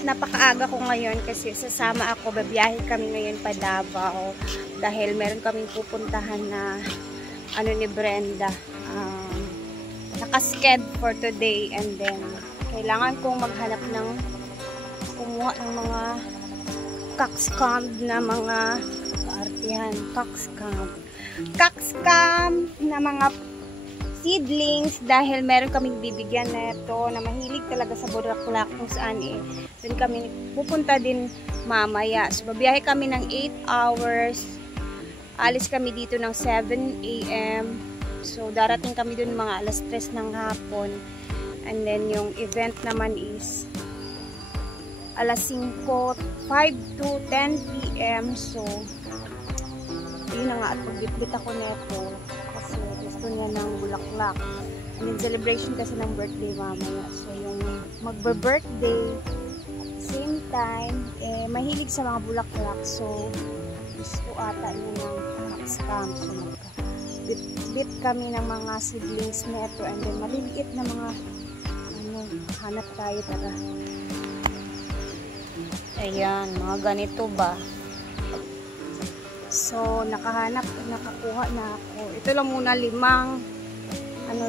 Napakaaga ko ngayon kasi sasama ako, babiyahe kami ngayon pa Davao dahil meron kaming pupuntahan na ano ni Brenda, nakasked for today, and then kailangan kong maghanap ng kumuha ng mga cockscomb na mga kaartihan, cockscomb na mga seedlings dahil meron kaming bibigyan na ito na mahilig talaga sa bulaklak kung saan doon kami pupunta din mamaya. So babiyahe kami ng 8 hours, alis kami dito ng 7 AM, so darating kami doon mga alas 3 ng hapon, and then yung event naman is alas 5 to 10 PM. So yun na nga, at pagbitbit ako neto kasi gusto niya ng bulaklak, and then celebration kasi ng birthday mamaya. So yung magbe-birthday at the same time mahilig sa mga bulaklak, so gusto ata niya ng cockscomb. So bit kami ng mga seedlings neto, and then maliliit na mga hanap tayo para ayan, mga ganito ba. So nakakuha na ako. Ito lang muna 5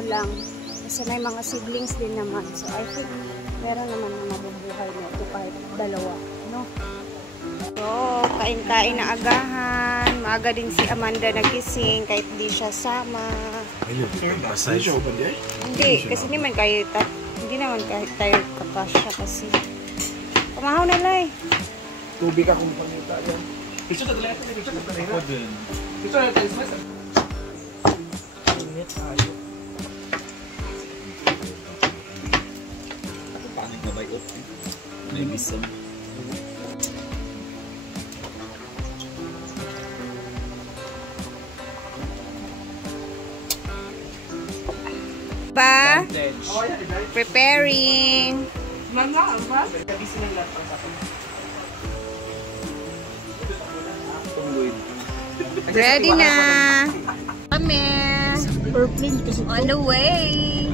lang kasi may mga seedlings din naman, so I think meron naman na mabubuhay na ito kahit 2, no? So kain-kain na agahan. Maaga din si Amanda nagising kahit di siya sama. Hindi kasi naman kayo hindi naman kahit tayo kakasya kasi kumahaw na lang tubig akong pangita yan. Picture na talaga. Ako din. Picture na tayo. Init tayo. Ako panig na bayot. May bisam. Ba? Preparing. Ready na. Kami. On the way.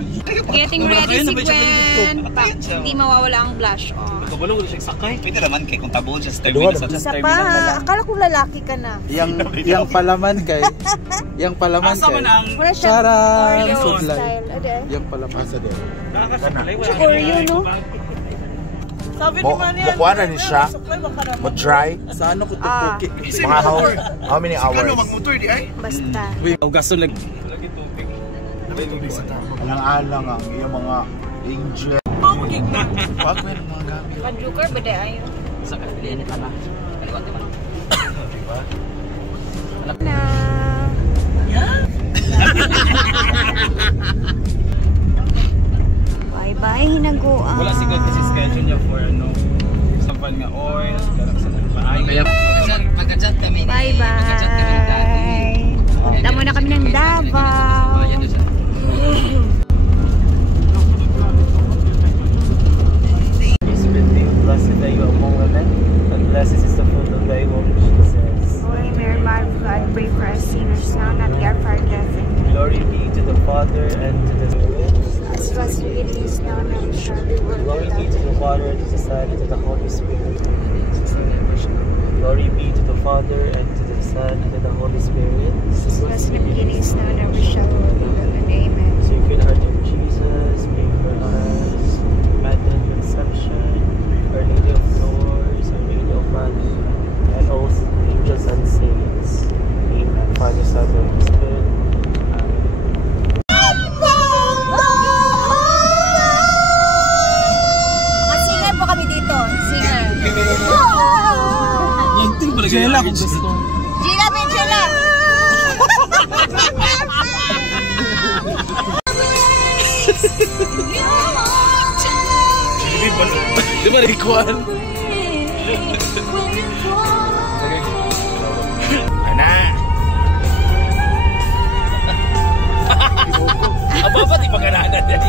Getting ready si Gwen. Hindi mawawala ang blush on. Kabalong ulit siyang sakay. Pwede naman kay kung tabuon siya sa terminal. Isa pa. Akala ko lalaki ka na. Yang palaman kay. Yang palaman kay. Wala siya Oreo style. Yang palaman sa din. Oreo, no? Bukuanan ni siya. Mag-try. Sa ano ko tupuki. Mga how many hours? Ano magmotor di ay? Basta. Gason lagi tubig. Alang-alang ang iyong mga angel. Pag may mga gamit. Kadluker ba di ayo? Sa kapilian ni pala. Kaliwat naman. Diba? Na. Bye-bye, hinaguan. Wala siguro kasi schedule niya for sampal nga oil, darak sa paay. Kaya magka-chat kami. Bye-bye. Damo na kami ng Davao. Blessed are you among women, and blessed is the fruit of thy womb, Jesus. Holy Mary, Mother of God, pray for us sinners now and at the hour of our death. Glory be to the Father and to the Spirit. As was it is now and ever shall be, world Glory be without to the Father and to the Son and to the Holy Spirit. Glory be to the Father and to the Son and to the Holy Spirit. as was in the beginning, is now and ever shall be, world without end. Amen. Sacred Heart of Jesus, pray for us. Immaculate Conception, Our Lady of Flowers, Our Lady of Fatima, and all angels and saints. Amen. Father, Son, and Holy Spirit. Singer po kami dito. Singer. Yanting pala gaya kung gusto. Gila, Benjela! Di ba rikuan? Ana! Aba di pagkananan yan.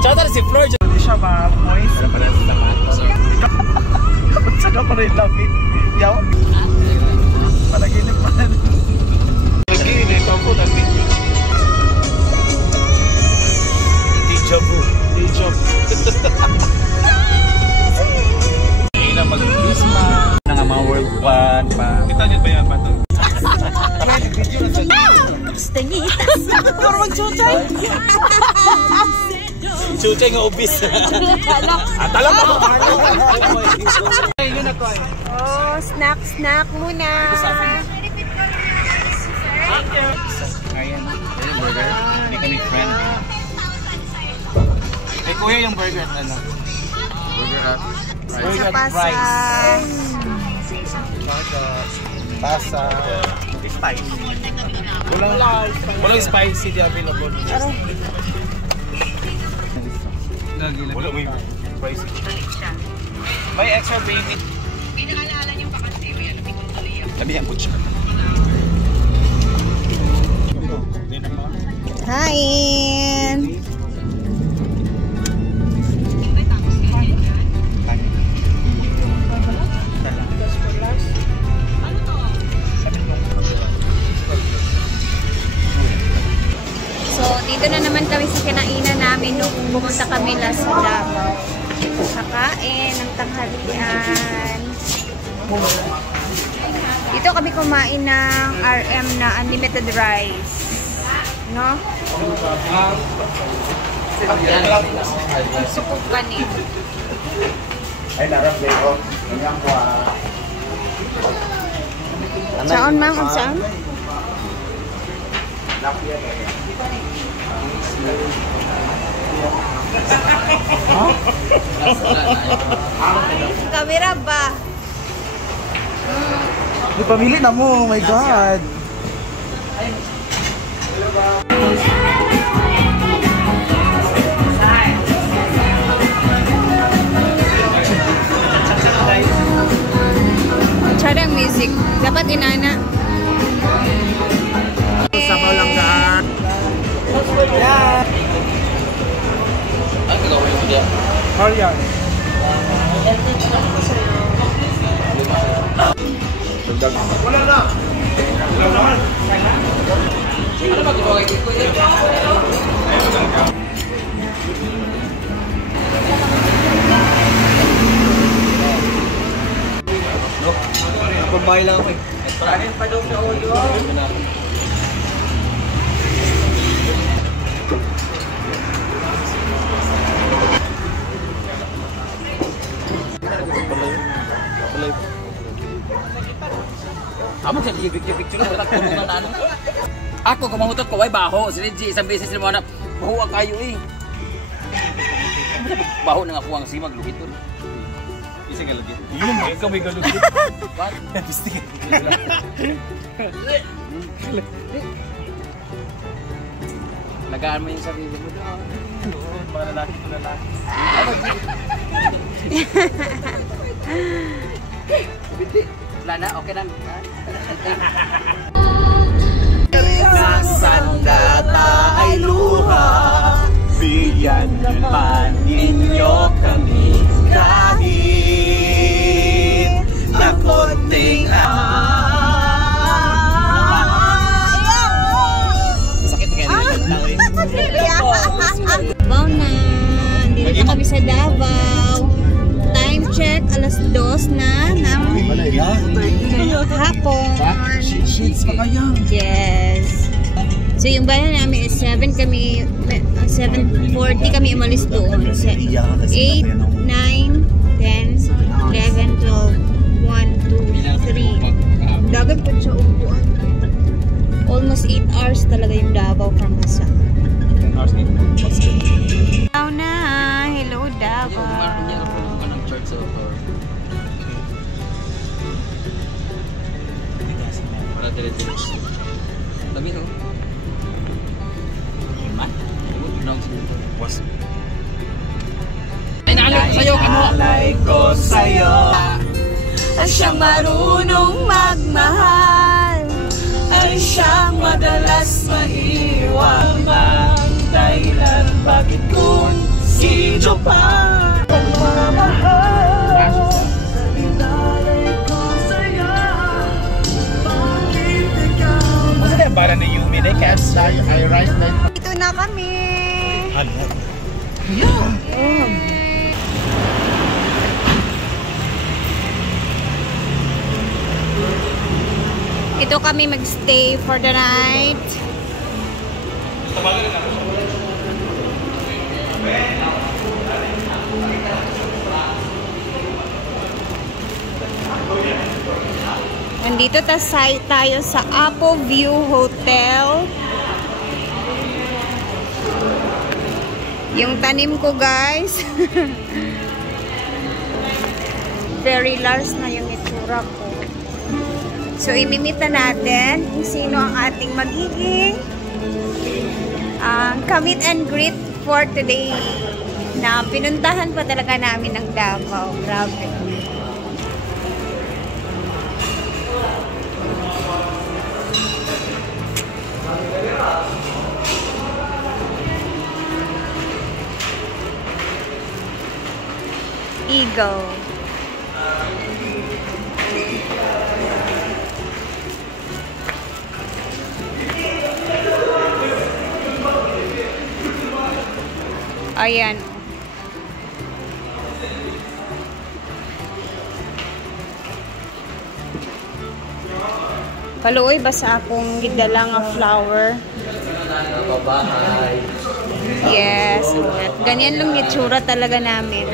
Tsaka si Flor. Hindi siya ma-moist. Ano pa na sa laman? Saka pa rin lamig. Yaw. Panaginip pa rin. Lagi, ito po na video. yan, bato. Stengitas. Para mag-chuchay. Chuchay nga ubis. Talak ako. Oh, snack muna. Ayan, burger. Hindi kami friend. Eh, kuya yung burger at ano? Burger at Sa pasa. pasa. Spicy. Walang spicy di available. Wala may spicy. May extra baby. Labihan po siya. Kain. So, dito na naman kami sa kinainan namin nung pumunta kami last sa Davao. Kakain ng tanghalian. Dito kami kumain ng RM na unlimited rice. No? Sukog kanin. Ay, narap dito. Ganyan ko. Saan man kung saan? Kamera ba? Di pamili na mo, oh my God. Charang music. Dapat inana. Sabaw lang daan. Ano gagawin mo diyan? Marian. Wala na. Wala naman. Ano ba gagawin ko dyan? Pagbahay lang ako eh. Paranin pa daw sa audio. Amo sa picture na wala ko nang ano. Ako kumahutot ko way baho. Si Reggie isang beses mo na baho kayo eh. Baho nang ako ang simag lugit ko. Isa ka lugit. Yun mo ikaw may galugit. What? Pistik. Lagaan mo yung sarili mo doon. Doon, mga lalaki to lalaki. Wala na, okay na. Nasandata ay luha, bigyan naman ninyo kami kahit na konting Sakit ka Davao na. Dito kami sa Davao. Time check, alas 2 na ng hapon. Shades pa kaya. Yes. So yung bayan namin is 7 kami, 7:40 kami umalis doon. 8, 9, 10, 11, 12, 1, 2, 3. Dagat po siya upuan. Almost 8 hours talaga yung Davao from Hasa. Davao na. Hello Davao. Tapi tu. Iman. Was. Inaalay sa'yo, ano? Inaalay ko sa'yo Ang siyang marunong magmahal, ay siyang madalas maiwan. Ang dahilan bakit kung sino pa pagmamahal sa inalay ko sa'yo. Bakit ikaw Masa na bara na Yumi na cats? I write like Ito na kami. ano? Ito kami magstay for the night. Nandito tayo sa Apple View Hotel. Yung tanim ko, guys. Very large na yung itsura ko. So, imimita natin kung sino ang ating magiging meet and greet for today. Na pinuntahan pa talaga namin ng Davao. Grabe. Eagle. Ayan. Paluoy ba sa akong gidala nga flower? Bye-bye. Yes. Ganyan lang yung tsura talaga namin.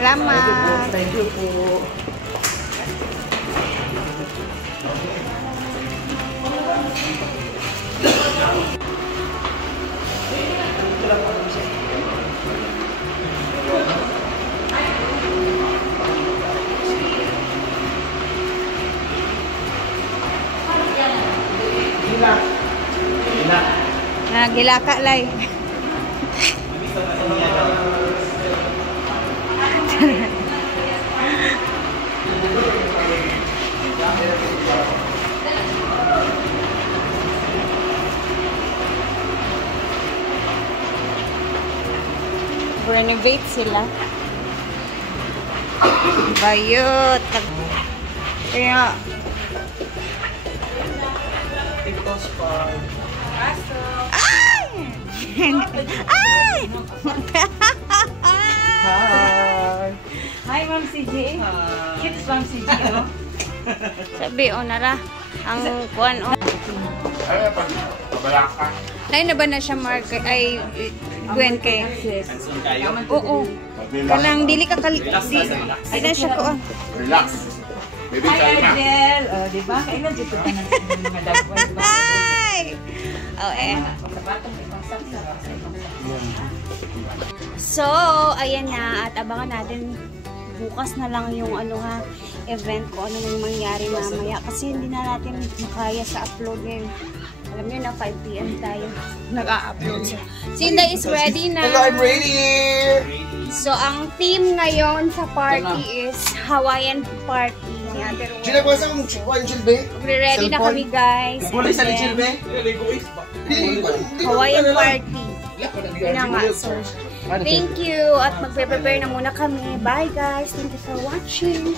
Salamat. Thank you po. Nagilaka lay. Renovate sila. Bayot. Kaya ay! Ay! Hi! Hi, Ma'am CJ. Cute Ma'am CJ, oh. Sabi, oh, nara. Ang kuan, oh. Lain na ba na siya, Mark? Ay, Gwen, kay? Oo. Kanang dili ka kali. Ay, na siya ko, oh. Relax. Baby, Hi, Argel! Di ba? Kailan dito ka ng madagwan, di ba? Hi! Oh, eh. So, ayan na. At abangan natin bukas na lang yung event ko. Ano nang mangyari mamaya. Kasi hindi na natin makaya sa upload ngayon. Alam niyo na, 5 PM tayo nag-a-upload. Si Inday is ready na. Hello, I'm ready! So, ang theme ngayon sa party is Hawaiian party. Chile ko sa kung chilbe. Ready na kami, guys. Kulay sa ni chilbe. Hawaiian party. Yun na nga. So, thank you. At magpe-prepare na muna kami. Bye, guys. Thank you for watching.